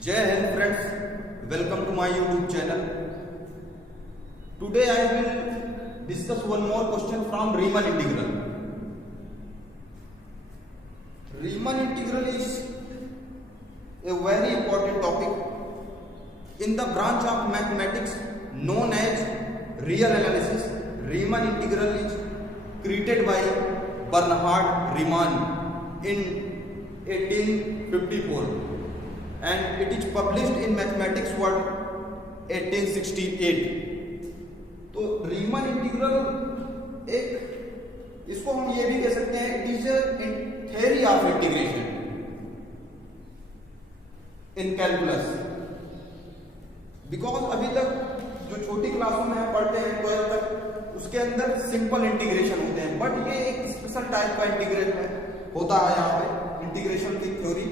Jai Hind friends, welcome to my YouTube channel. Today I will discuss one more question from Riemann integral. Riemann integral is a very important topic in the branch of mathematics known as real analysis. Riemann integral is created by Bernhard Riemann in 1854 and it is published in Mathematics World 1868. तो रीमन integral एक, इसको हम ये भी कह सकते हैं, it is theory of integration in calculus, because अभी तक जो छोटी क्लासों में हम पढ़ते हैं 12 तक, उसके अंदर सिंपल इंटीग्रेशन होते हैं, बट ये एक स्पेशल टाइप का इंटीग्रेशन होता है यहाँ पे, इंटीग्रेशन की थ्योरी।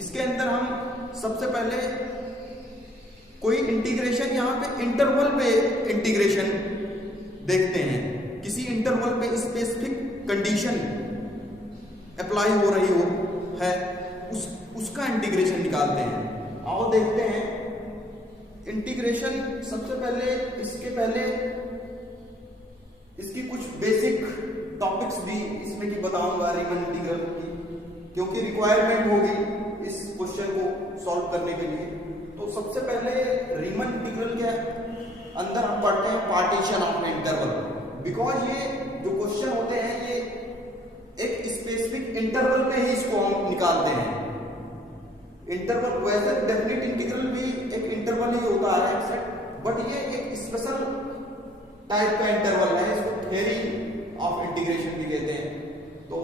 इसके अंदर हम सबसे पहले कोई इंटीग्रेशन, यहाँ पे इंटरवल पे इंटीग्रेशन देखते हैं, किसी इंटरवल पे स्पेसिफिक कंडीशन अप्लाई हो रही हो है, उसका इंटीग्रेशन निकालते हैं। आओ देखते हैं इंटीग्रेशन। सबसे पहले इसकी कुछ बेसिक टॉपिक्स भी इसमें की बताऊंगा रीमन इंटीग्रल की, क्योंकि रिक्वायरमेंट होगी इस क्वेश्चन को सॉल्व करने के लिए। तो सबसे पहले रीमन इंटीग्रल के अंदर हम पढ़ते हैं पार्टीशन ऑफ इंटरवल, बिकॉज ये जो क्वेश्चन होते हैं ये एक स्पेसिफिक इंटरवल पे ही इसको हम निकालते हैं। इंटरवल वैसे डेफिनेट इंटीग्रल भी एक इंटरवल ही होता है एक्सेप्ट, बट ये एक स्पेशल टाइप का इंटरवल है, इसको थ्योरी ऑफ इंटीग्रेशन भी कहते हैं। तो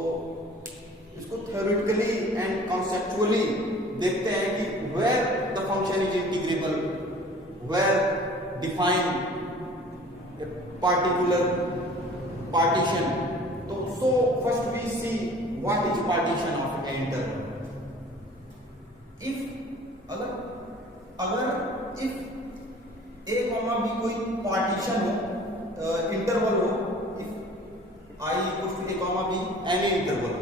इसको थ्योरेटिकली एंड कॉन्सेप्चुअली देखते हैं कि where the function is integrable, where define a particular partition. तो so first we see what is partition of an interval. If अगर इफ ए कॉमा बी कोई पार्टीशन हो, इंटरवल हो, if I equals to a comma b any interval,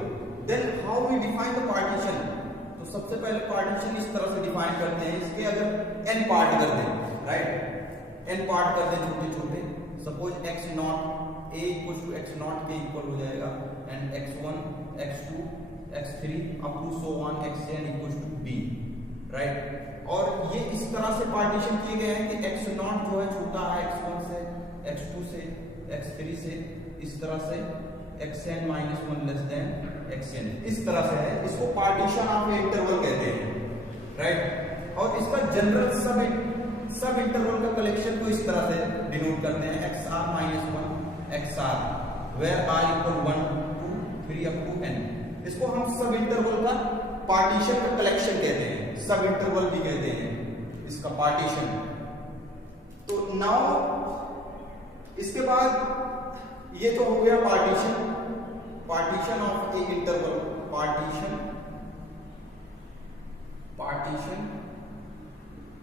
then how we define the partition. तो सबसे पहले partition इस तरह से डिफाइन करते हैं, इसके अगर n पार्ट कर दें, राइट, n पार्ट कर दें छोटे छोटे, suppose x nought a equals to x nought के इक्वल हो जाएगा, and x1 x2 x3 up to so on xn equals to b, right. और ये इस तरह से पार्टीशन किए गए हैं कि x नॉट जो है छोटा है x1 से, x2 से, x3 से, इस तरह से xn minus 1 less than xn, इस तरह से है। इसको पार्टीशन ऑफ इंटरवल कहते हैं, राइट। और इसका जनरल सब इंटरवल का कलेक्शन को इस तरह से डिनोट करते हैं, xr minus 1 xr, where r equal 1 2 3 up to n। इसको हम सब इंटरवल का पार्टीशन का कलेक्शन कहते हैं, सब इंटरवल भी कहते हैं इसका पार्टीशन। तो नाउ इसके बाद ये तो हो गया partition of A interval, partition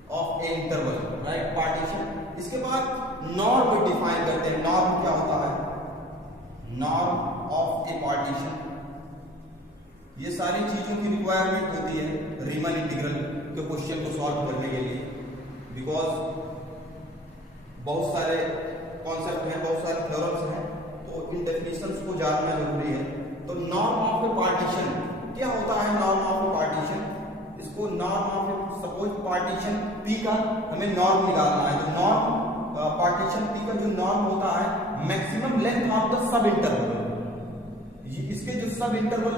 of A interval, right, partition. इसके बाद नॉर्म डिफाइन करते हैं। नॉर्म क्या होता है? Norm of A partition. ये सारी चीजों की रिक्वायरमेंट होती है रीमन इंटीग्रल के क्वेश्चन को सॉल्व करने के लिए, बिकॉज बहुत सारे कॉन्सेप्ट हैं, बहुत सारे थ्योरम्स हैं, तो इन डेफिनेशंस को जानना जरूरी है। तो नॉर्म ऑफ ए पार्टीशन क्या होता है? नॉर्म ऑफ ए पार्टीशन, इसको norm of, suppose partition P का हमें नॉर्म निकालना है, तो नॉर्म पार्टीशन P का जो नॉर्म होता है maximum length of the sub interval. इसके जो सब इंटरवल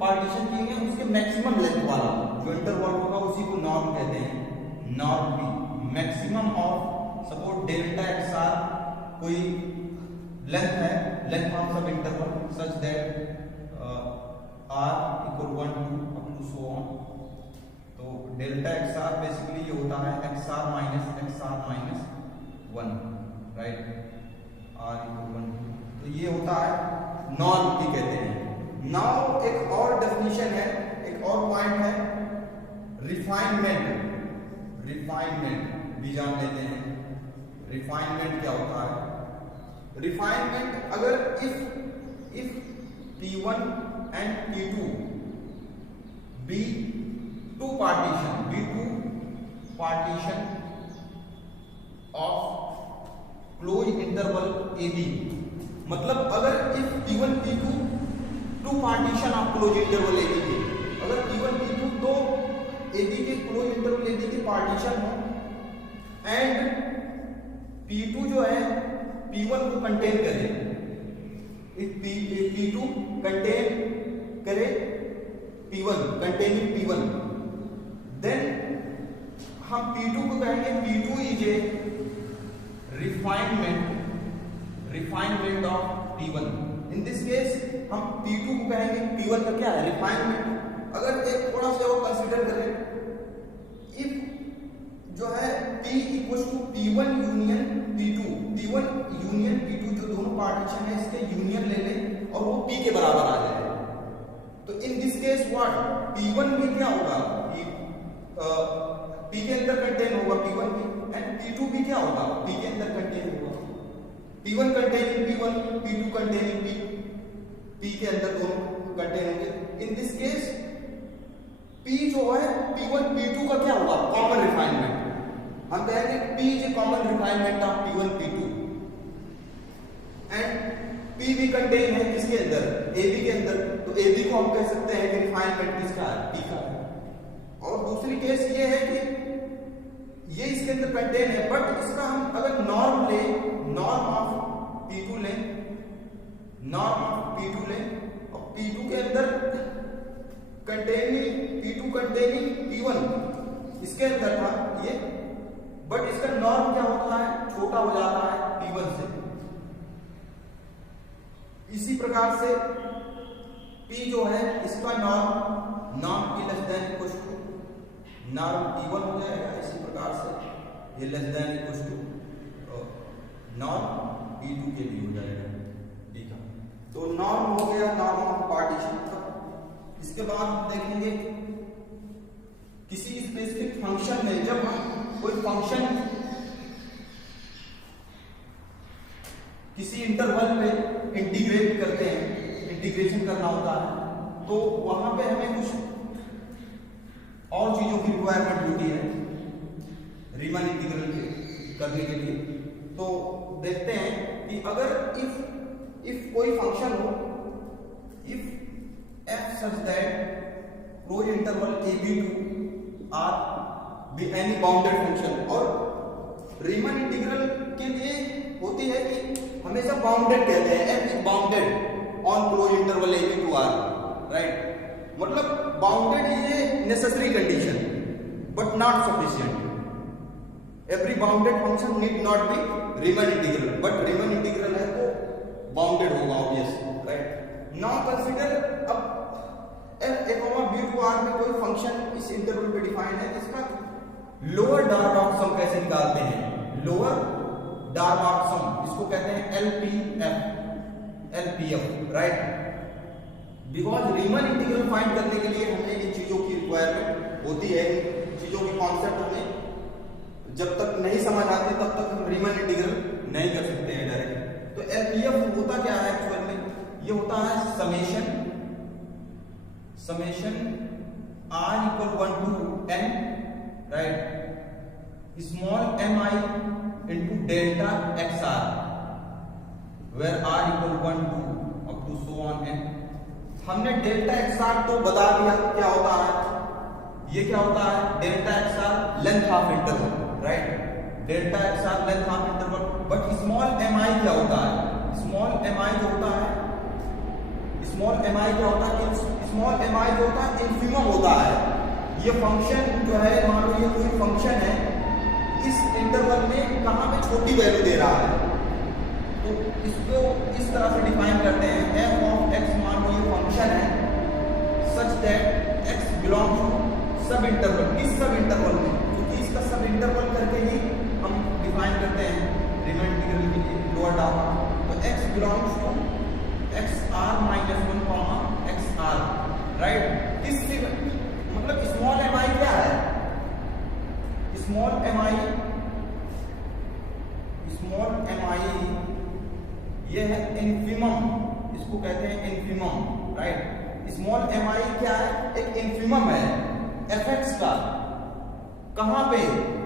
पार्टीशन किए गए उसके मैक्सिमम लेंथ वाला जो इंटरवल होगा उसी को नॉर्म कहते हैं, norm P। Maximum of, suppose delta XR कोई लेंथ है, length of subinterval such that r equal 1 2 up to so on. तो डेल्टा XR बेसिकली ये होता है XR minus 1, right, r equal 1 2। तो ये होता है नॉर्म भी कहते हैं। नाउ एक और डेफिनेशन है, एक और पॉइंट है रिफाइनमेंट भी जान लेते हैं। रिफाइनमेंट क्या होता है? रिफाइनमेंट, अगर if P1 and P2 B2 partition, B2 AB, मतलब अगर if P1 P2 two partition of close interval AB के, अगर P1 P2 तो AB के क्लोज इंटरवल AB के पार्टीशन हो एंड P2 जो है P1 को कंटेन करे, इफ P2 कंटेन करे P1, कंटेनिंग P1, देन हम P2 को कहेंगे P2 is a refinement of P1। In this case हम P2 को कहेंगे P1 का क्या है, रिफाइनमेंट। अगर एक थोड़ा सा और कंसीडर करें, इफ जो है P equals to P1 union P2, P1 union P2 जो दोनों पार्टीशन है इसके यूनियन ले लें और वो P के बराबर आ जाए, तो in this case what, P1 भी क्या होगा, P के अंदर कंटेन होगा P1 भी, एंड P2 भी क्या होगा, P के अंदर कंटेन होगा। P1 containing P1, P2 containing P के अंदर दोनों कंटेन होंगे। इन दिस केस P जो है P1 P2 का क्या होगा, कॉमन रिफाइनमेंट। हम कहेंगे P is a common refinement of P1 P2 and P भी कंटेन है किसके अंदर, AB के अंदर, तो AB को हम कह सकते हैं कि रिफाइनमेंट किसका है, P का है। और दूसरी केस ये है कि ये इसके अंदर कंटेन है, बट इसका हम अगर नॉर्म ले, नॉर्म ऑफ P2 लें, नॉर्म ऑफ P2 लें और P2 के अंदर कंटेनिंग P2 कंटेनिंग P1 इसके अंदर था ये, बट इसका नॉर्म क्या होता है, छोटा हो जाता है P1 से। इसी प्रकार से P जो है इसका norm P less than equal to norm P1 हो जाएगा। इसी प्रकार से ये less than equal to norm P2 के भी हो जाएगा, ठीक है। तो नॉर्म हो गया नॉर्म ऑफ पार्टीशन का। इसके बाद देखेंगे किसी स्पेसिफिक फंक्शन में, जब हम कोई फंक्शन किसी इंटरवल में इंटीग्रेट करते हैं, इंटीग्रेशन करना होता है, तो वहां पे हमें कुछ और चीजों की रिक्वायरमेंट होती है रीमन इंटीग्रल करने के लिए। तो देखते हैं कि अगर इफ कोई फंक्शन हो, if f such that close interval AB to R be any bounded function, और रीमन इंटीग्रल के लिए होती है कि हमेशा बाउंडेड कहते हैं, f is bounded on close interval AB to R, right. मतलब bounded is a necessary condition but not sufficient. Every bounded function need not be Riemann integral, but Riemann integral है तो बाउंडेड होगा obvious, right. Now consider अब f a b to r में कोई function इस interval पे defined है, इसका लोअर डार्बॉक्स सम कैसे निकालते हैं, लोअर डार्बॉक्स सम, इसको कहते हैं LPF, right. Because Riemann integral find करने के लिए हमें इन चीजों की रिक्वायरमेंट होती है, चीजों की कॉन्सेप्ट हमें जब तक नहीं समझ आती तब तक हम रीमन इंटीग्रल नहीं कर सकते हैं डायरेक्ट। तो LPF होता क्या है एक्चुअल में, ये होता है summation r equal 1 to n, right, small mi into delta xr, where r equal 1 to up to so on n। हमने डेल्टा xr तो बता दिया क्या होता है, ये क्या होता है, delta xr length of interval, right, delta xr length of interval. But small mi क्या होता है, स्मॉल mi जो होता है, स्मॉल mi क्या होता है, स्मॉल mi जो होता है इन्फिमम होता है। ये फंक्शन जो है, मान लो ये कोई फंक्शन है, इस इंटरवल में कहां पे छोटी वैल्यू दे रहा है, तो इसको इस तरह से डिफाइन करते हैं f ऑफ x, मान लो ये फंक्शन है such that x belongs to subinterval, इस सब इंटरवल में, क्योंकि इसका सब इंटरवल करके ही हम डिफाइन करते हैं रीमन इंटीग्रल के लिए लोअर डाटा। तो x belongs to xr minus 1 comma xr, right. इससे मतलब स्मॉल mi क्या है, स्मॉल mi ये है इन्फिमम, इसको कहते हैं इन्फिमम, राइट। स्मॉल mi क्या है, एक इन्फिमम है fx का, कहां पे,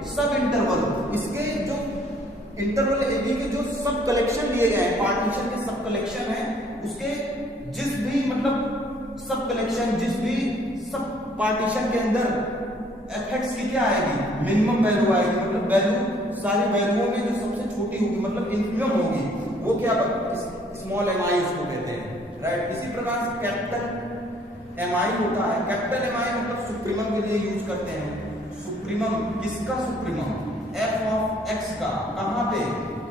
सब इंटरवल, इसके जो इंटरवल ए बी के जो सब कलेक्शन दिए गए हैं, पार्टीशन के सब कलेक्शन है, उसके जिस भी मतलब सब कलेक्शन, जिस भी सब पार्टीशन के अंदर एफ एक्स की क्या आएगी, मिनिमम वैल्यू आएगी, मतलब वैल्यू सारी वैल्यूओं में जो सबसे छोटी होगी, मतलब इन्फिमम होगी, वो क्या स्मॉल एम आई उसको कहते हैं, राइट। इसी प्रकार से कैपिटल एम आई होता है। कैपिटल एम आई मतलब सुप्रीमम के लिए यूज करते हैं। सुप्रीमम किसका सुप्रीमम, एफ ऑफ एक्स का, कहां पे,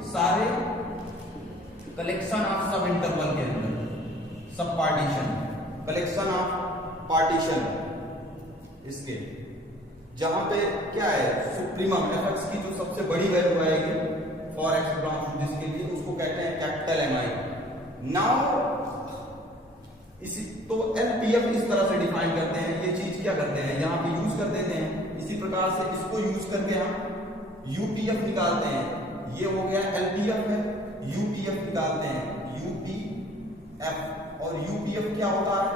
सारे कलेक्शन ऑफ सब इंटरवल के अंदर, सब पार्टीशन, कलेक्शन ऑफ पार्टीशन, इसके जहां पे क्या है सुप्रीमम एफ एक्स की जो सबसे बड़ी वैल्यू आएगी for x belongs to this के लिए, उसको कहते हैं कैपिटल एम आई। नाउ इसी तो एलपीएफ इस तरह से डिफाइन करते हैं। ये चीज क्या करते हैं, यहाँ पे यूज कर देते हैं। इसी प्रकार से इसको यूज करके हम यूपीएफ निकालते हैं। ये हो गया एलपीएफ है, यूपीएफ निकालते हैं, यूपीएफ। और यूपीएफ क्या होता है,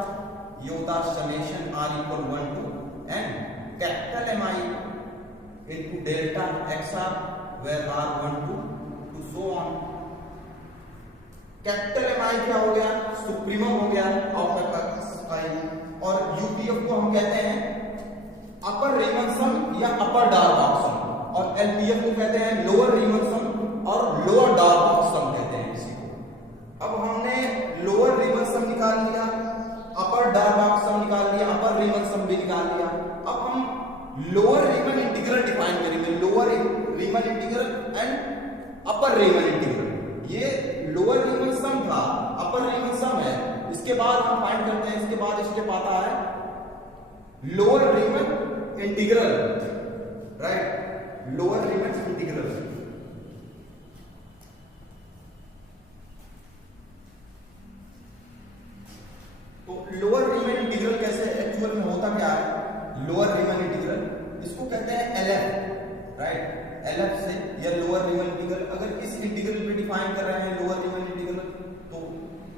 ये होता है summation r equal 1 to n capital M i into delta x r where r 1 to so on. Capital M i क्या हो गया, सुप्रीमम हो गया ऑफ एफ आई, और यूपीएफ को हम कहते हैं अपर रीमन सम या अपर डार्बॉक्स सम, और एलपीएफ को कहते हैं लोअर रीमन सम और लोअर डार्बॉक्स सम कहते हैं इसी को। अब हमने लोअर रीमन सम निकाल लिया, अपर डार्बॉक्स सम निकाल लिया, अपर रीमन सम भी निकाल लिया। अब हम लोअर रीमन इंटीग्रल डिफाइन करेंगे, lower Riemann integral and upper Riemann integral. ये लोअर रीमन सम था, अपर रीमन सम है, इसके बाद हम फाइंड करते हैं, इसके बाद स्टेप आता है lower Riemann integral, right, lower Riemann integral. तो लोअर रीमन इंटीग्रल कैसे एक्चुअल में होता क्या है, लोअर रीमन इंटीग्रल इसको कहते हैं एलएफ, राइट, एलएफ से या लोअर रीमन इंटीग्रल। अगर इस इंटीग्रल पे डिफाइन कर रहे हैं लोअर रीमन इंटीग्रल, तो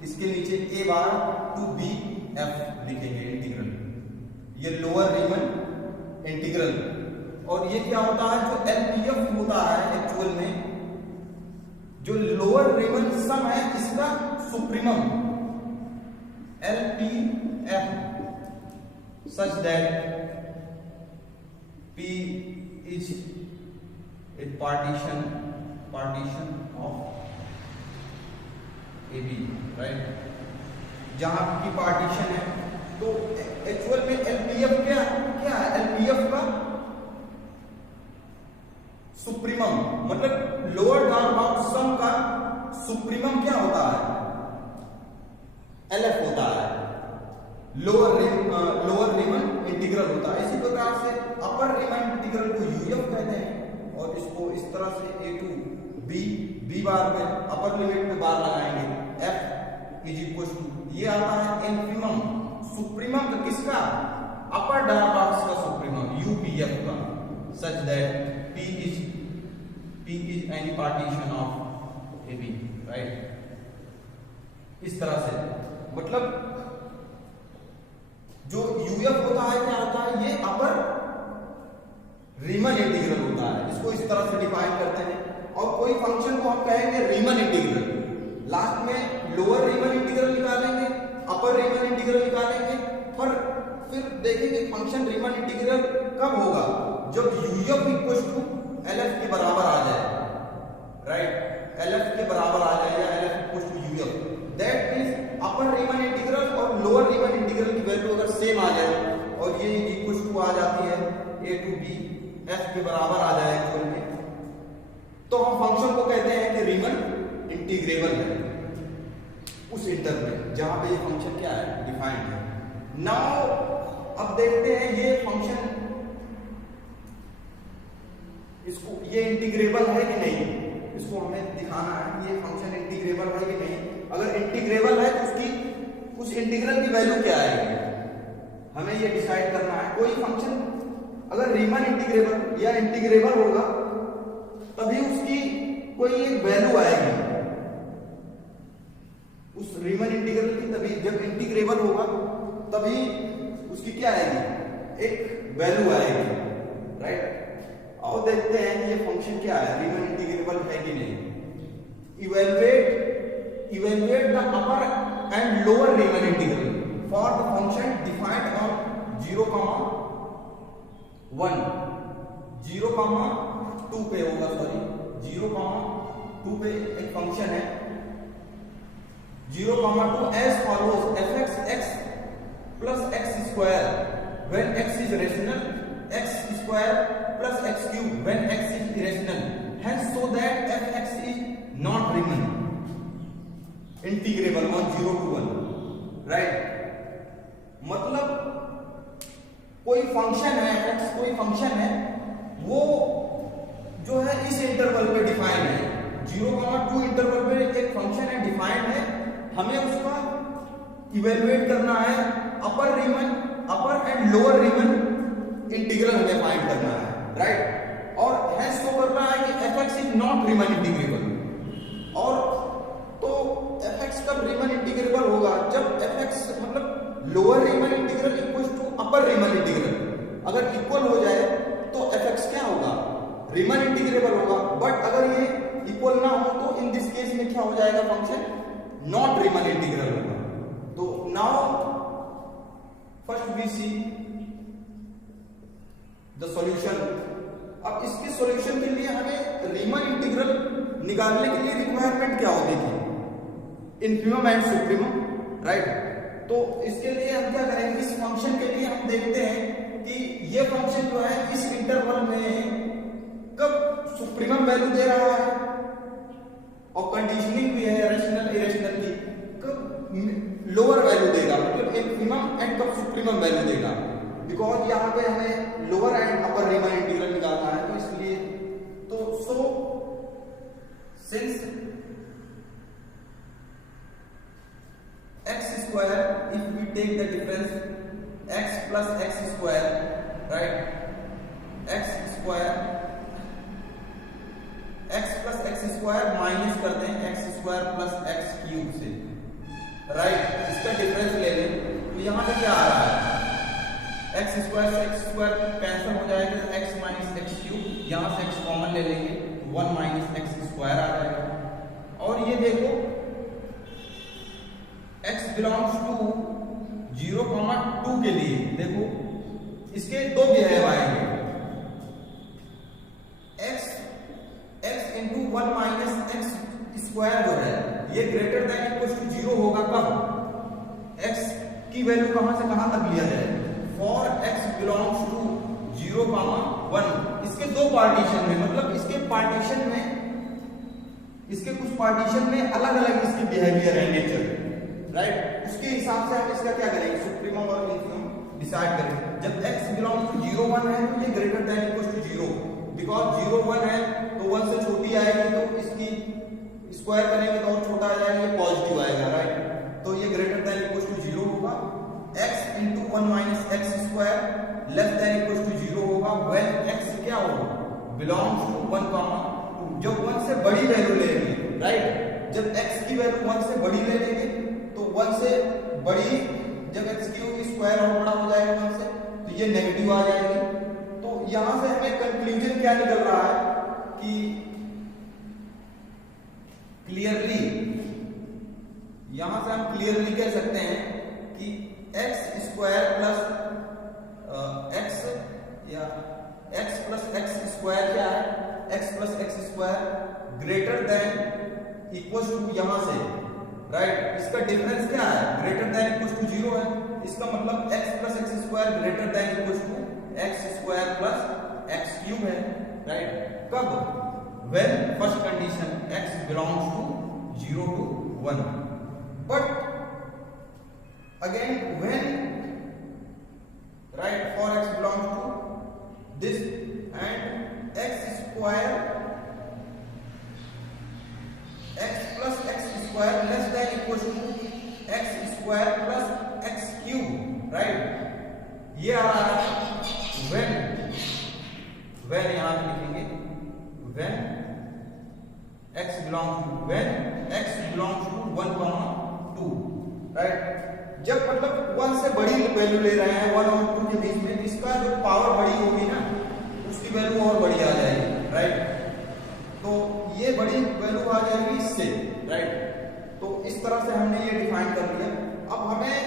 इसके नीचे ए बार टू बी एफ लिखेंगे इंटीग्रल, ये लोअर रीमन इंटीग्रल। और ये क्या होता है, जो एलपीएफ होता है एक्चुअल में, जो लोअर रीमन सम है इसका supremum LPF such that P is a partition of AB, right, जहां की पार्टीशन है। तो एक्चुअल में एलपीएफ क्या है, एलपीएफ का सुप्रीमम मतलब लोअर डार्बॉक्स सम का सुप्रीमम क्या होता है, एलएफ होता है, लोअर रीमन इंटीग्रल होता है। इसी प्रकार से अपर रीमन इंटीग्रल को यूएफ कहते हैं, और इसको इस तरह से ए टू बी बार पे अपर लिमिट पे बार लगाएंगे, एफ इज इक्वल टू, ये आता है इन्फिमम, सुप्रीमम का किसका, अपर डार्बॉक्स का सुप्रीमम यूपीएफ का, such that P is any partition of A B, right. इस तरह से मतलब जो यूएफ होता है क्या होता है, ये अपर रीमन इंटीग्रल होता है, इसको इस तरह से डिफाइन करते हैं। और कोई फंक्शन को हम कहेंगे रीमन इंटीग्रल, लास्ट में लोअर रीमन इंटीग्रल निकालेंगे, अपर रीमन इंटीग्रल निकालेंगे, फिर देखेंगे फंक्शन रीमन इंटीग्रल कब होगा, जब यूएफ इक्वल टू एलएफ के बराबर आ जाए, राइट, एलएफ के बराबर आ जाए या LF equal to UF, that means upper Riemann integral और लोअर रीमन इंटीग्रल की वैल्यू अगर सेम आ जाए और ये इक्वल टू आ जाती है ए टू बी एफ के बराबर आ जाए एक्चुअल में, तो हम फंक्शन को कहते हैं कि रीमन इंटीग्रेबल है उस इंटरवल में जहां पे ये फंक्शन क्या है, डिफाइंड है। नाउ अब देखते हैं ये फंक्शन, इसको ये इंटीग्रेबल है कि नहीं, इसको हमें दिखाना है कि ये फंक्शन इंटीग्रेबल है कि नहीं। अगर इंटीग्रेबल है तो उसकी उस इंटीग्रल की वैल्यू क्या आएगी, हमें ये डिसाइड करना है। कोई फंक्शन अगर रीमन इंटीग्रेबल या इंटीग्रेबल होगा तभी उसकी कोई एक वैल्यू आएगी, उस रीमन इंटीग्रल की, तभी जब इंटीग्रेबल होगा तभी उसकी क्या आएगी, एक वैल्यू आएगी, राइट। आओ देखते हैं कि ये फंक्शन क्या है, रीमन इंटीग्रेबल है कि नहीं। Evaluate the upper and lower Riemann integral for the function defined on 0,1 0,2 पे होगा, सॉरी 0,2 पे एक फंक्शन है 0,2 as follows fx x plus x square when x is rational, x square plus x cube when x is irrational, hence so that fx is not Riemann integrable on 0 to 1, right? मतलब कोई function है fx, कोई function है वो जो है इस interval पे डिफाइन है, 0,2 इंटरवल पे एक फंक्शन है डिफाइन है, हमें उसका इवेलुएट करना है, अपर एंड लोअर रीमन इंटीग्रल हमें फाइंड करना है, राइट? और हेंस तो कर रहा है कि fx इज नॉट रीमन इंटीग्रेबल, और तो fx कब रीमन इंटीग्रेबल होगा, जब fx मतलब lower Riemann integral equal to upper Riemann integral अगर इक्वल हो जाए तो fx क्या होगा, रीमन इंटीग्रेबल होगा। बट अगर ये इक्वल ना हो तो इन दिस केस में क्या हो जाएगा, फंक्शन नॉट रीमन इंटीग्रल होगा। तो now first we see the solution. अब इसके सॉल्यूशन के लिए हमें रीमन इंटीग्रल निकालने के लिए रिक्वायरमेंट क्या होती थी, इन्फिमम एंड सुप्रीमम, राइट? तो इसके लिए हम क्या करेंगे, इस फंक्शन के लिए हम देखते हैं कि ये फंक्शन जो है इस इंटरवल में कब सुप्रीमम वैल्यू दे रहा है, और कंडीशनिंग भी है रैशनल इरेशनल की, कब लोअर वैल्यू देगा, मतलब इन्फिमम एंड कब सुप्रीमम वैल्यू देगा, बिकॉज यहाँ पे हमें lower and upper Riemann integral निकालना है, तो इसलिए तो so since x square, if we take the difference x plus x square, right? x square x plus x square minus करते हैं x square plus x cube से, right? इसका difference ले लें तो यहाँ पे क्या आ रहा है, x square से x square कैंसिल हो जाएगा, x माइनस x क्यूब, यहाँ से x कॉमन ले लेंगे 1 माइनस x स्क्वायर आ जाएगा। और ये देखो x बिलोंग्स टू 0,2 के लिए देखो इसके दो बिहेव आएंगे, x into 1 minus x square जो है ये ग्रेटर देन इक्वल टू 0 होगा कब, x की वैल्यू कहां से कहां तक लिया जाए, फॉर x बिलोंग्स टू 0,1। इसके दो पार्टीशन में, मतलब इसके पार्टीशन में, इसके कुछ पार्टीशन में अलग अलग इसकी बिहेवियर है, नेचर, राइट? उसके हिसाब से हम इसका क्या करेंगे, सुप्रीमम और इन्फिमम डिसाइड करेंगे। जब x बिलोंग्स टू 0,1 है तो ये greater than equal to 0, because 0,1 है तो 1 से छोटी आएगी तो इसकी स्क्वायर करेंगे तो और छोटा आ जाएगा, ये पॉजिटिव आएगा, राइट? तो ये ग्रेटर देन इक्वल टू 0 होगा। x into 1 minus x square less than equal to 0 होगा व्हेन x क्या होगा, बिलोंग्स टू 1,2। जब 1 से बड़ी वैल्यू लेंगे, राइट? जब x की वैल्यू 1 से बड़ी ले लेंगे तो 1 से बड़ी, जब x की होगी स्क्वायर और बड़ा हो जाएगा 1 से, तो ये नेगेटिव आ जाएगी। तो यहां से हमें कंक्लूजन क्या निकल रहा है कि क्लियरली, यहां से हम क्लियरली कह सकते हैं कि x स्क्वायर प्लस x या x प्लस एक्स स्क्वायर क्या है, x plus x square greater than equal to यहां से, राइट? इसका डिफरेंस क्या है, ग्रेटर देन इक्वल टू 0 है, इसका मतलब x plus x square greater than equal to x square plus x cube है, राइट? कब, when first condition x belongs to 0 to 1, but again when, right, for x belongs to this and x square, x plus x square less than equal to x square plus x cube, right? ये आ रहा है when यहां पे लिखेंगे when x belongs to 1,2, right? जब मतलब 1 से बड़ी वैल्यू ले रहे हैं 1 और 2 के बीच में, इसका जो पावर बड़ी होगी ना उसकी वैल्यू और बड़ी आ जाएगी। बड़ी वैल्यू आ जाएगी इससे, राइट। तो इस तरह से हमने ये डिफाइन कर लिया। अब हमें,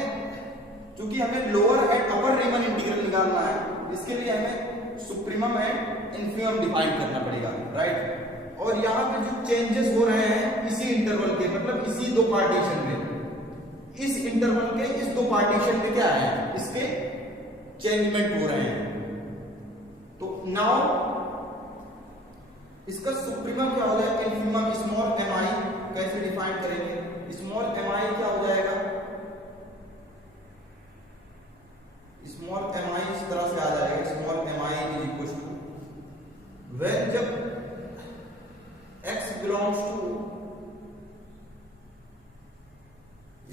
चूंकि हमें lower and upper Riemann integral निकालना है, इसके लिए हमें सुप्रीमम एंड इन्फीमम डिफाइन करना पड़ेगा, राइट। और यहाँ पे जो चेंजेस हो रहे हैं इसी इंटरवल के, मतलब इसी दो पार्टीशन में, इस इंटरवल के इस दो पार्टीशन में क्या है, इसके चेंजमेंट हो रहे हैं। तो नाउ इसका सुप्रीमम क्या हो जाएगा, इन्फीमम स्मॉल एम आई कैसे डिफाइन करेंगे? स्मॉल एम आई क्या हो जाएगा, स्मॉल एम आई इस तरह से आ जाएगा, small m i is equal to when जब x belongs to,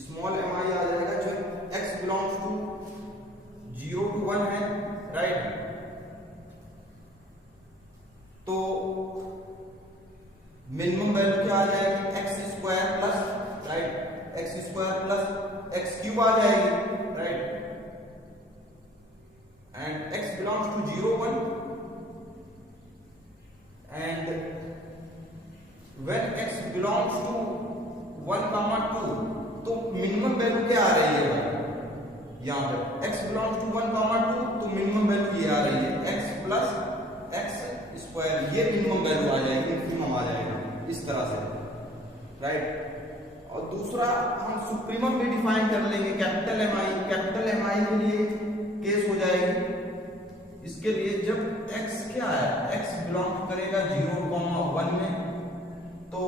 small m i आ जाएगा जब x बिलोंग्स टू 0 to 1 है, राइट। तो मिनिमम वैल्यू क्या आ जाएगी, x square plus, right, x square plus x cube आ जाएगी, right. And x belongs to 0 1 and when x belongs to 1 2, तो मिनिमम वैल्यू क्या आ रही है यहाँ पे, x बिलोंग्स टू 1 2, तो मिनिमम वैल्यू ये आ रही है x प्लस एक्स स्क्वायर, ये मिनिमम वैल्यू आ जाएगी, इन्फीमम आ जाएगा इस तरह से, राइट। और दूसरा हम सुप्रीमम भी डिफाइन कर लेंगे, कैपिटल एम आई। कैपिटल एम आई के लिए केस हो जाएगी, इसके लिए जब x क्या है, x बिलोंग करेगा 0, 1 में, तो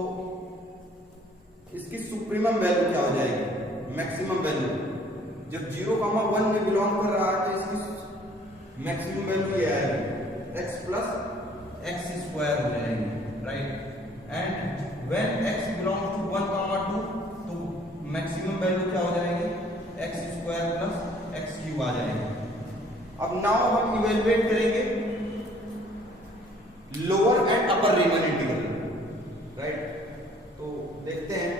इसकी सुप्रीमम वैल्यू क्या हो जाएगी, मैक्सिमम वैल्यू। जब 0, 1 में बिलोंग कर रहा है तो इसकी मैक्सिमम वैल्यू ये आएगी x प्लस एक्स स्क्वायर हो जाएगी, right. And when x belongs to 1, 2, तो मैक्सिमम वैल्यू क्या हो जाएगी, x square plus x cube आ जाएगी। अब नाउ हम इवेलुएट करेंगे lower and upper Riemann integral, right. तो देखते हैं,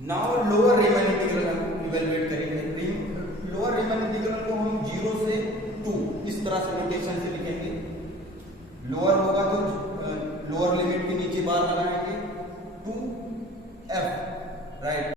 नाउ लोअर रीमन इंटीग्रल हम इवेलुएट करेंगे। लोअर रीमन इंटीग्रल को हम 0 से 2 इस तरह से नोटेशन से लिखेंगे। लोअर होगा तो लोअर लिमिट के नीचे बार लगाएंगे 2f, राइट।